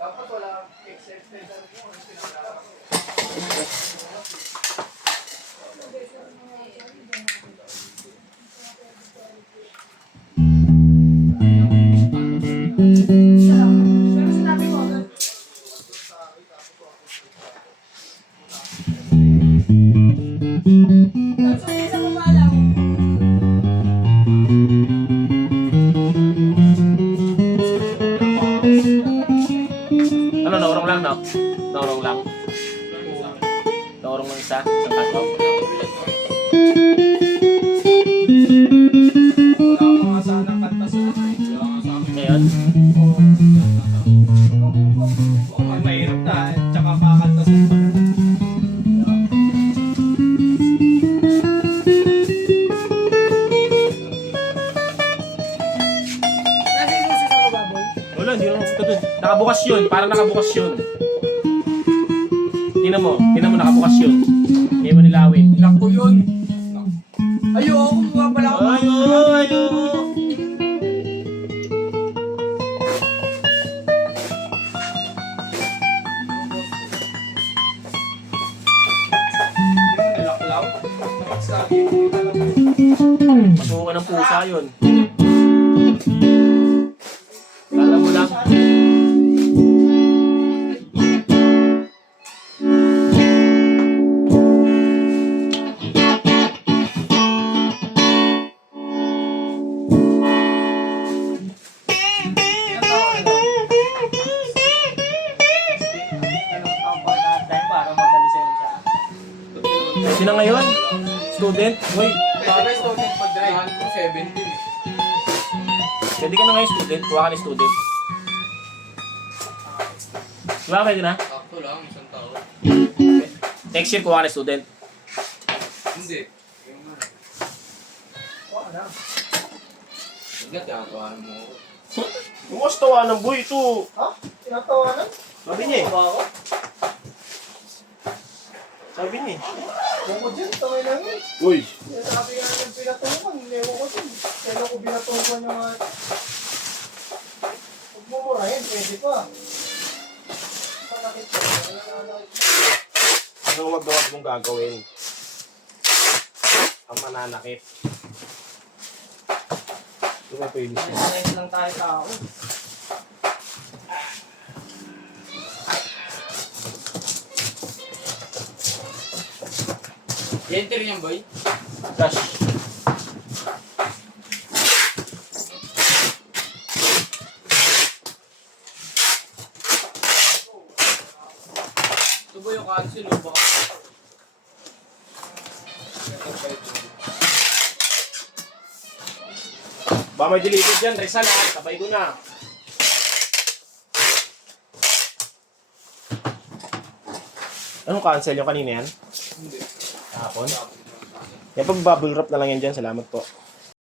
Dapat wala excepted mo ang pinag-aaral. Ano, naurong lang, no? Naurong lang. Naurong lang isa, isang kato. Wala mga sanang kanta sa Ngayon, mahirap na, tsaka kakanta sa wala, hindi lang ito dun. Nakabukas yun, parang nakabukas yun. Tingnan mo, nakabukas yun. Hindi mo nilawin. Ilang ko yun. Ayoko, mga pala ako. Ayo. Nilaklaw. Masukan ng pusa yun. Kala mo lang. Sino ngayon? Student? Uy, Para student mag-drive. Ko 17 eh. pwede ka na ngayon student. Kuha ka ni student. Diba pwede na? Sakto lang, isang taon. Next year kuha ka ni student. Hindi. Yung nga. Wala na. Hindi, tinatawanan mo ako. Bukas tawanan boy ito. Ha? Tinatawanan? Sabi niya eh. Ba ako? Sabi niya eh. Ewan ko dyan, taway lang yun. Uy. Sabi nga ng pinatungan, ewan ko dyan. Kailan ko pinatungan yung mga... Huwag mo murahin, pwede pa. Panakit pa. Anong wag mong gagawin? Ang mananakit. Ito may pwede siya. Nice lang tayo tao. Enter niyan, boy. Flash. Ito ba yung cancel o baka? Ba may delivered dyan, Rizal ha. Sabay ko na. Anong cancel yung kanina yan? Hindi. Hapon? Yan pag bubble wrap na lang yan dyan. Salamat po.